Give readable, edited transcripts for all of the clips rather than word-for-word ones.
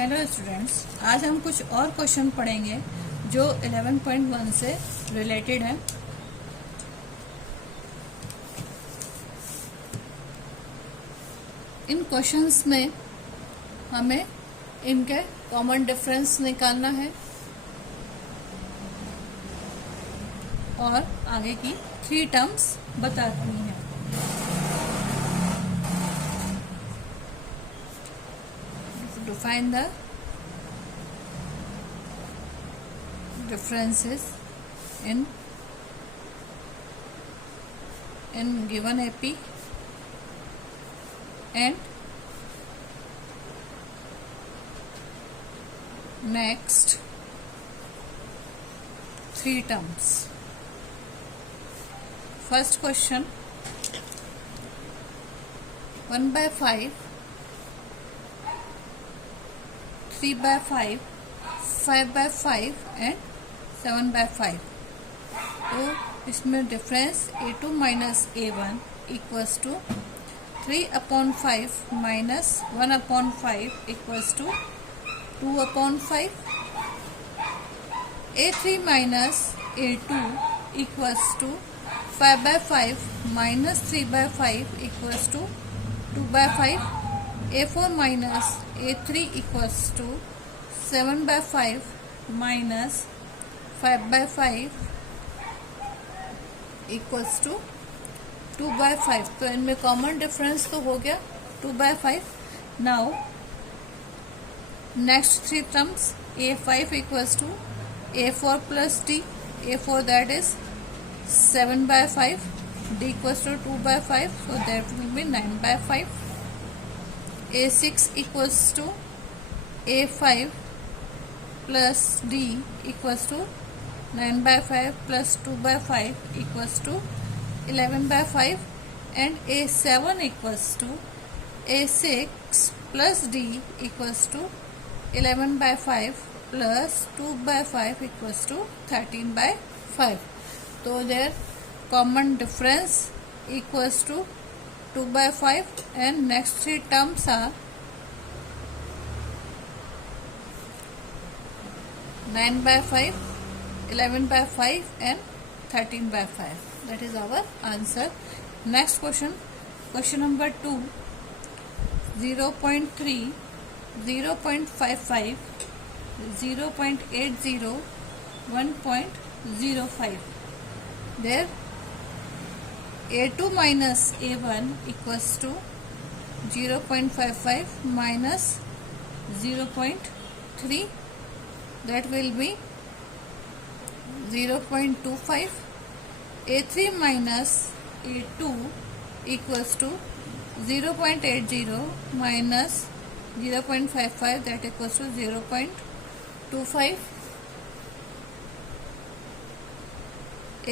Hello students, आज हम कुछ और क्वेश्चन पढ़ेंगे जो 11.1 से रिलेटेड है। इन क्वेश्चंस में हमें इनके कॉमन डिफरेंस निकालना है और आगे की 3 टर्म्स बतानी है। To find the differences in given AP and next 3 terms. First question, 1/5, 3/5, 5/5 and 7/5। तो इसमें difference A2 minus A1 equals to 3/5 minus 1/5 equals to 2/5। A3 minus A2 equals to 5/5 minus 3/5 equals to 2/5। A4 minus A3 equals to 7/5 minus 5/5 equals to 2/5। तो इनमें common difference तो हो गया 2/5। Now next 3 terms, A5 equals to A4 plus D, A4 that is 7/5, D equals to 2/5, so that will be 9/5। A6 equals to A5 plus D equals to 9/5 plus 2/5 equals to 11/5, and A7 equals to A6 plus D equals to 11/5 plus 2/5 equals to 13/5। तो their common difference equals to 2/5, and next 3 terms are 9/5, 11/5 and 13/5। That is our answer. Next question, question number 2, 0.3, 0.55, 0.80, 1.05। There A2 minus A1 equals to 0.55 minus 0.3, that will be 0.25। A3 minus A2 equals to 0.80 minus 0.55, that equals to 0.25।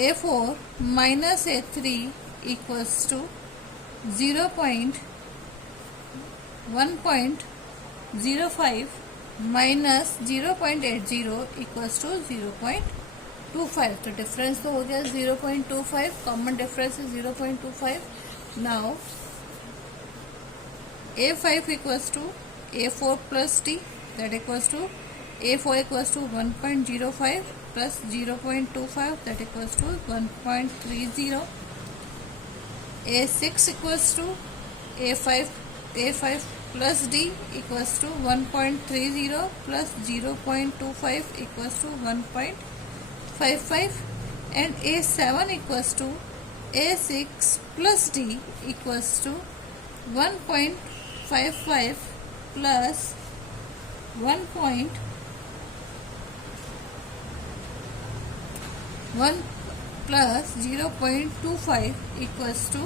A4 minus A3 equals to 1.05 minus 0.80 equals to 0.25। तो difference तो हो गया 0.25, common difference is 0.25। Now A5 equals to A4 plus D, that equals to A4 equals to 1.05 plus 0.25, that equals to 1.30। A6 equals to A5 plus D equals to 1.30 plus 0.25 equals to 1.55, and A7 equals to A6 plus D equals to 1.55 plus 1 plus 0.25 equals to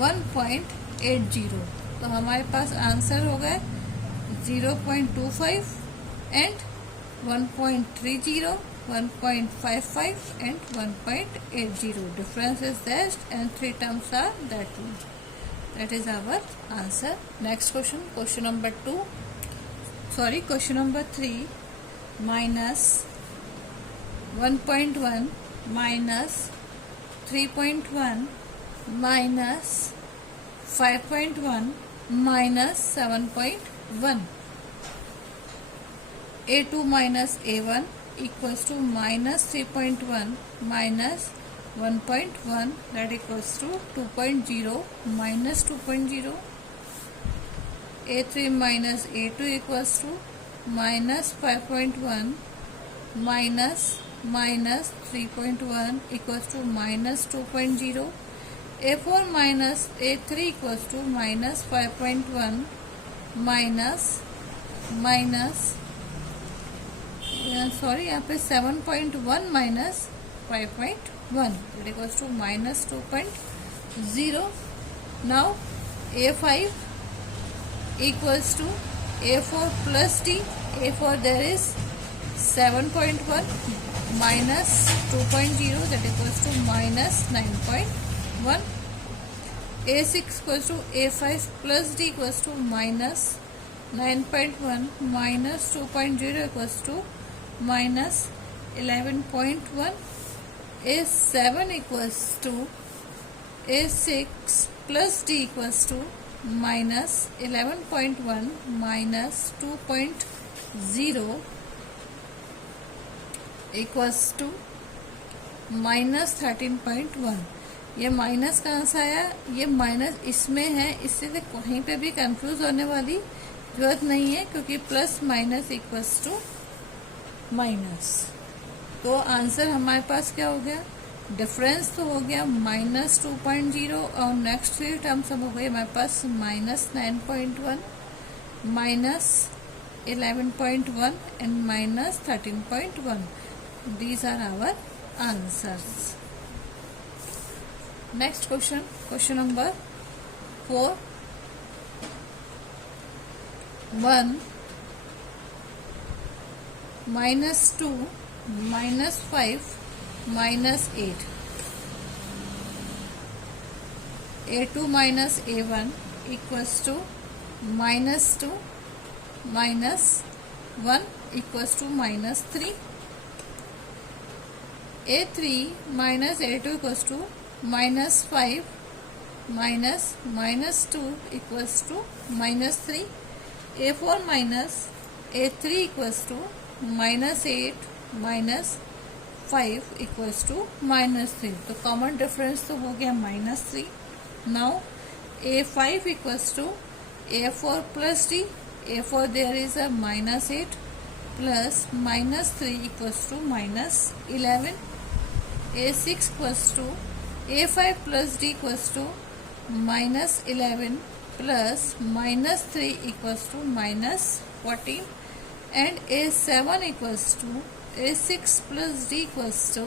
1.80। तो हमारे पास answer हो गए 0.25 and 1.30, 1.55 and 1.80। Difference is there and 3 terms are that one. That is our answer. Next question, question number 3, minus 1.1 minus 3.1 minus 5.1 minus 7.1। A2 minus A1 equals to minus 3.1 minus 1.1, that equals to 2.0 minus 2.0. A3 minus A2 equals to minus 5.1 minus 3.1 equals to minus 2.0. A4 minus A3 equals to minus 5.1 minus यहाँ पे 7.1 minus 5.1, that equals to minus 2.0. Now A5 equals to A4 plus D. A4 there is 7.1 minus 2.0, that equals to minus 9.1. A6 equals to A5 plus D equals to minus 9.1 minus 2.0 equals to minus 11.1. A7 equals to A6 plus D equals to minus 11.1 minus 2.0 equals to minus 13.1. ये minus कहाँ से आया? ये minus इसमें है, इससे कहीं पे भी कंफ्यूज होने वाली जरूरत नहीं है, क्योंकि plus minus equals to minus. तो आंसर हमारे पास क्या हो गया? डिफरेंस तो हो गया माइनस 2.0 और नेक्स्ट थ्री टर्म सब हो गए हमारे पास minus 9.1 minus 11.1 and minus 13.1. These are our answers. Next question, question number 4. 1 minus 2 minus 5 minus 8. A2 minus A1 equals to minus 2 minus 1 equals to minus 3. A3 minus A2 equals to minus 5 minus 2 equals to minus 3. A4 minus A3 equals to minus 8 minus 5 equals to minus 3. तो common difference तो हो गया minus 3. Now A5 equals to A4 plus D. A4 there is a minus 8 plus minus 3 equals to minus 11. A6 equals to A5 plus D equals to minus 11 plus minus 3 equals to minus 14. And A7 equals to A6 plus D equals to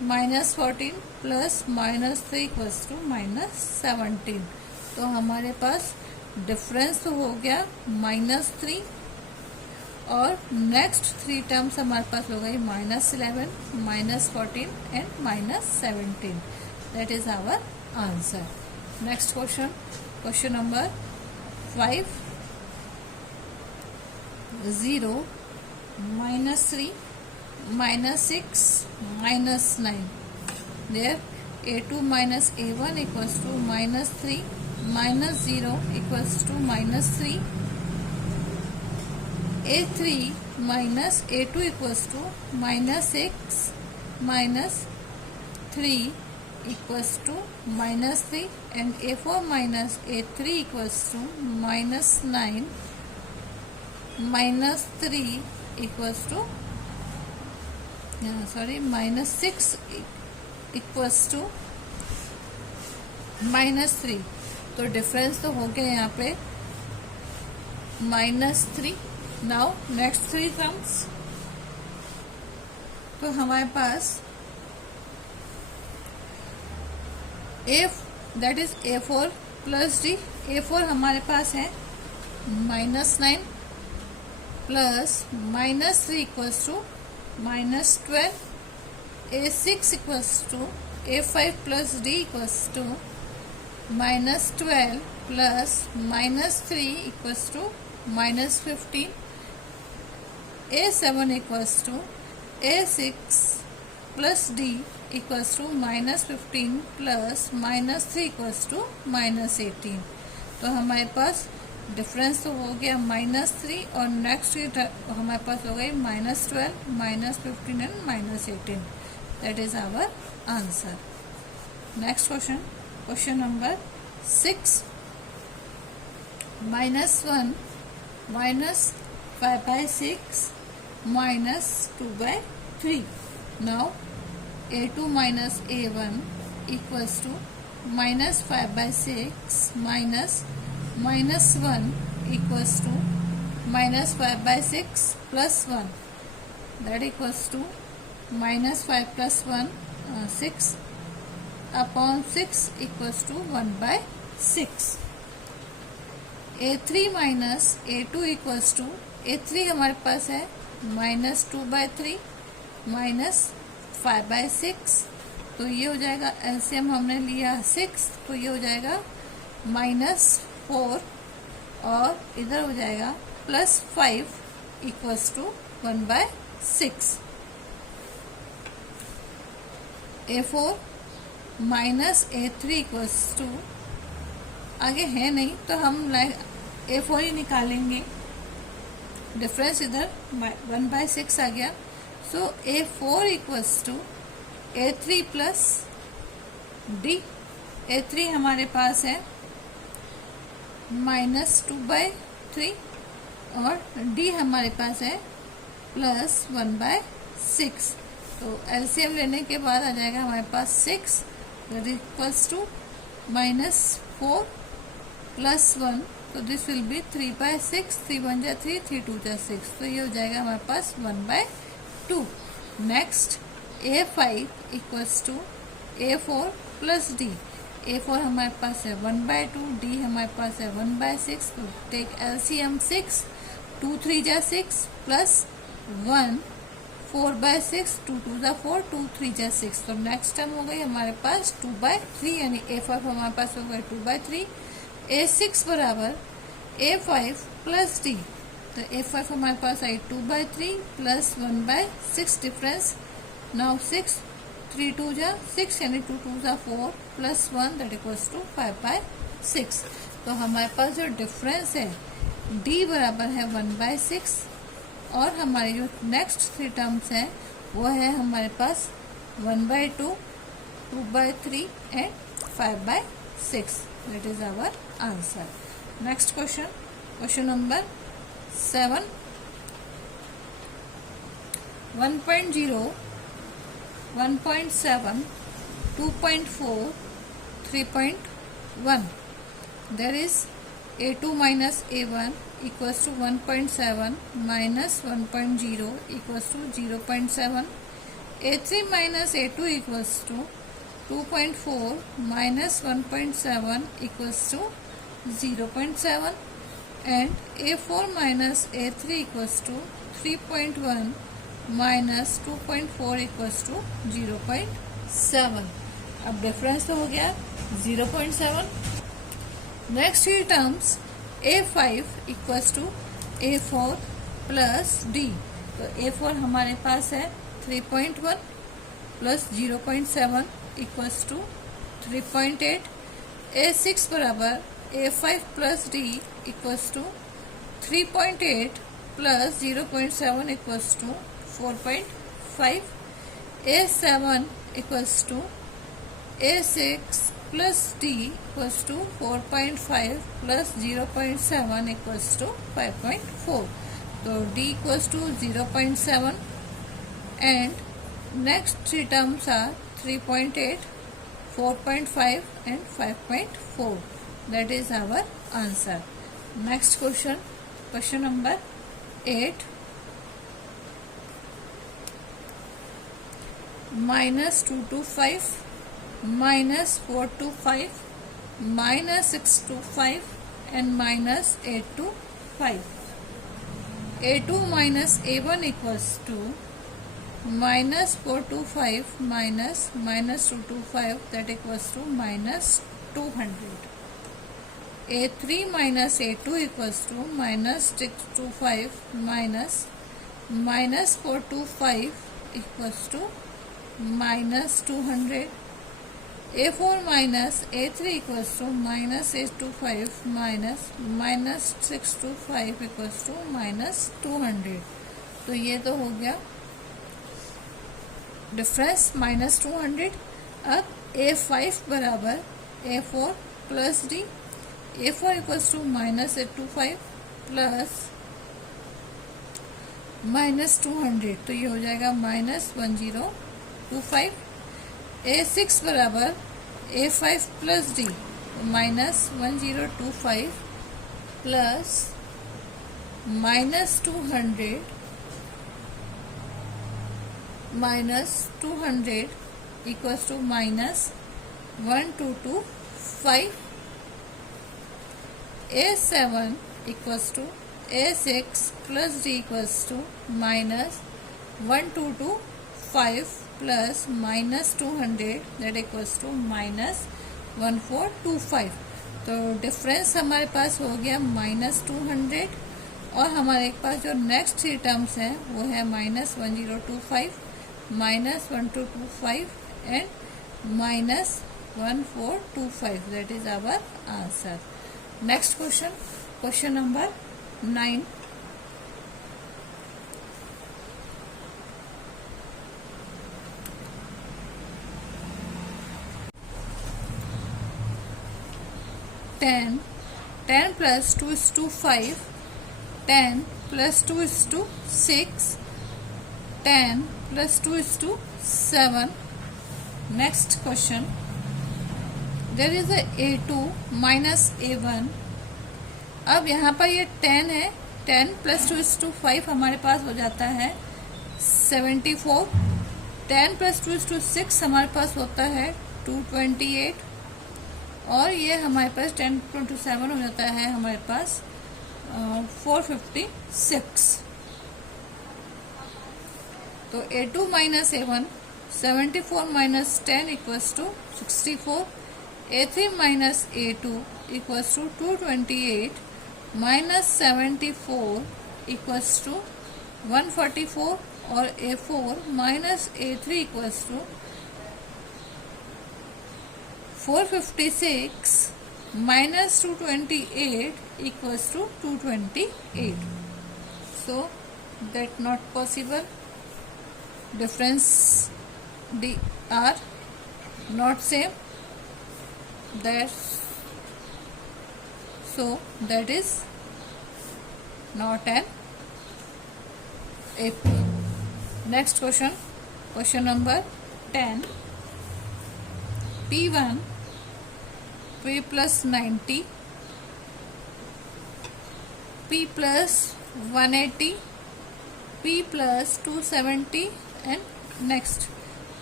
minus 14 plus minus 3 equals to minus 17. तो हमारे पास difference तो हो गया minus 3 और next three terms हमारे पास हो गई minus 11, minus 14 and minus 17. That is our answer. Next question, question number 5. 0 minus 3 minus 6 minus 9. There A2 minus A1 equals to minus 3 minus 0 equals to minus 3. A3 minus A2 equals to minus 6 minus 3 equals to minus 3. And A4 minus A3 equals to minus 9 minus 3 equals to minus 6 equals to minus 3. तो difference तो हो गया यहाँ पे minus 3. Now next three terms, तो हमारे पास that is A4 plus D. A4 हमारे पास है minus 9 plus minus 3 equals to minus 12. A6 equals to A5 plus D equals to minus 12 plus minus 3 equals to minus 15. A7 equals to A6 plus D equals to minus 15 plus minus 3 equals to minus 18. तो हमारे पास difference तो हो गया -3 और next हमारे पास हो गई -12, -15 and -18. That is our answer. Next question, question number 6. -1 -5/6 -2/3. Now a2 minus a1 equals to -5/6 -1 equals to -5/6 plus 1. That equals to -5 plus 1 6 upon 6 equals to 1/6. a3 minus a2 equals to a3 हमारे पास है -2/3 -5/6. तो ये हो जाएगा, LCM हमने लिया 6, तो ये हो जाएगा -4 और इधर हो जाएगा +5 equals to 1/6. a4 minus a3 equals to, आगे है नहीं तो हम a4 ही निकालेंगे. डिफरेंस इधर 1/6 आ गया. So a4 equals to a3 plus d. a3 हमारे पास है -2/3 और d हमारे पास है +1/6. तो एलसीएम लेने के बाद आ जाएगा हमारे पास 6 इक्वल्स टू -4 प्लस 1. तो दिस विल बी 3/6. 3 1 जा 3, 3 2 जा 6. तो ये हो जाएगा हमारे पास 1/2. Next a5 equals to a4 plus d. a4 हमारे पास है 1/2, d हमारे पास है 1/6. तो टेक एलसीएम 6, 2 3 जा 6 प्लस 1 4/6, 2 2 जा 4, 2 3 जा 6. तो नेक्स्ट टर्म हो गई हमारे पास 2/3, यानी a5 हमारे पास हो गया 2/3. a6 बराबर a5 प्लस d. तो a5 हमारे पास आई 2/3 प्लस 1/6 डिफरेंस. नाउ 6 3 2 जा 6 यानी 2 2 जा 4 प्लस 1 दैट इक्वल्स टू 5/6. तो हमारे पास जो डिफरेंस है d बराबर है 1/6 और हमारे जो नेक्स्ट 3 टर्म्स है वो है हमारे पास 1/2, 2/3 and 5/6. That is our answer. Next question, question number 7. 1.0, 1.7, 2.4, 3.1. There is a2 minus a1 equals to 1.7 minus 1.0 equals to 0.7. a3 minus a2 equals to 2.4 minus 1.7 equals to 0.7. And a4 minus a3 equals to 3.1 minus 2.4 equals to 0.7. अब difference तो हो गया 0.7. Next ही terms a5 equals to a4 plus d. तो a4 हमारे पास है 3.1 plus 0.7 equals to 3.8. a6 बराबर a5 plus d equals to 3.8 plus 0.7 equals to 4.5. a7 equals to a6 plus d equals to 4.5 plus 0.7 equals to 5.4. So d equals to 0.7 and next 3 terms are 3.8, 4.5 and 5.4. That is our answer. Next question, question number 8. -225, -425, -625 and -825. a2 minus a1 equals to -425 minus -225, that equals to -200. a3 minus a2 equals to -625 minus -425 equals to -200. A4 minus A3 equals to minus 825 minus 625 equals to minus 200। तो ये तो हो गया difference minus 200। अब A5 बराबर A4 plus D, A4 equals to minus 825 plus minus 200, तो ये हो जाएगा माइनस 1025। A6 बराबर A5 plus D, minus 1025 plus minus 200 equals to minus 1225। A7 equals to A6 plus D equals to minus 1225 plus minus 200 that equals to minus 1425। तो difference हमारे पास हो गया माइनस 200 और हमारे पास जो नेक्स्ट थ्री टर्म्स हैं वो है minus 1025, minus 1225 and minus 1425। That is our answer. Next question, question number 9। Ten plus 2 is to 5, 10 plus 2 is to 6, 10 plus 2 is to 7। Next question, there is a A2 minus A1। अब यहाँ पर ये 10 है, 10 plus 2 is to 5 हमारे पास हो जाता है 74, 10 plus 2 is to 6 हमारे पास होता है 228 और ये हमारे पास 10 into 7 हो जाता है हमारे पास 456। तो A2 minus A1, 74 minus 10 equals to 64, A3 minus A2 equals to 228 minus 74 equals to 144 और A4 minus A3 equals to 456 minus 228 equals to 228. So that not possible. Difference are not same. So that is not an AP. Next question, question number 10. P1 P plus 90, P plus 180, P plus 270 and next।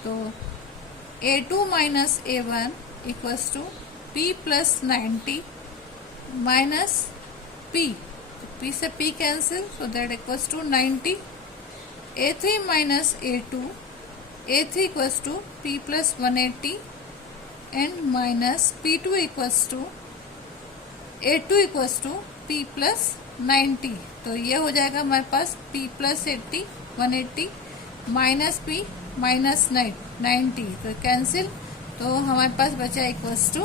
तो A2 minus A1 equals to P plus 90 minus P, तो P से P cancel, so that equals to 90। A3 minus A2, A3 equals to P plus 180 and minus P2 equals to A2 equals to P plus 90। तो ये हो जाएगा हमारे पास P plus 80 180 minus P minus 90, तो cancel, तो हमारे पास बचा equals to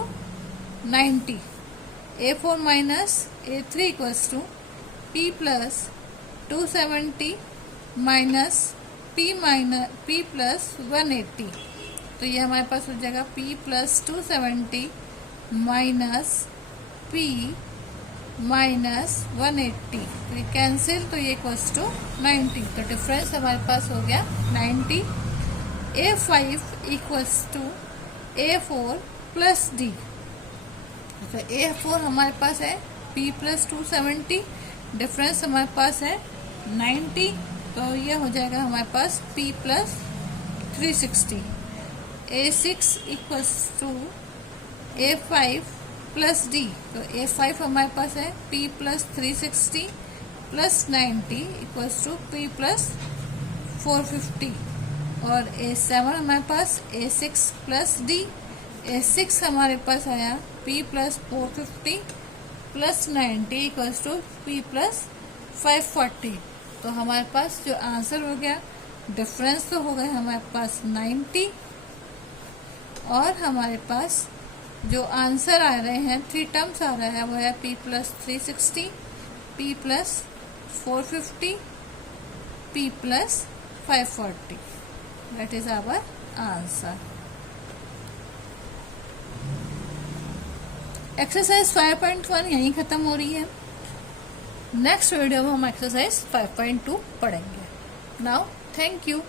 90। A4 minus A3 equals to P plus 270 minus P plus 180। तो ये हमारे पास हो जाएगा P plus 270 minus P minus 180, तो ये कैंसिल, तो ये इक्वल्स टू 90। तो डिफरेंस हमारे पास हो गया 90। A5 equals to A4 plus D। तो A4 हमारे पास है P प्लस 270, डिफरेंस हमारे पास है 90, तो ये हो जाएगा हमारे पास P plus 360। A6 equals to A5 plus D। तो A5 हमारे पास है P plus 360 plus 90 equals to P plus 450 और A7 हमारे पास A6 प्लस D। A6 हमारे पास आया P plus 450 plus 90 equals to P plus 540। तो हमारे पास जो आंसर हो गया, डिफरेंस तो हो गया हमारे पास 90 और हमारे पास जो आंसर आ रहे हैं 3 टर्म्स आ रहा है वो है p plus 360, p plus 450, p plus 540. That is our answer. Exercise 5.1 यहीं खत्म हो रही है. नेक्स्ट वीडियो में हम एक्सरसाइज 5.2 पढ़ेंगे. Now thank you.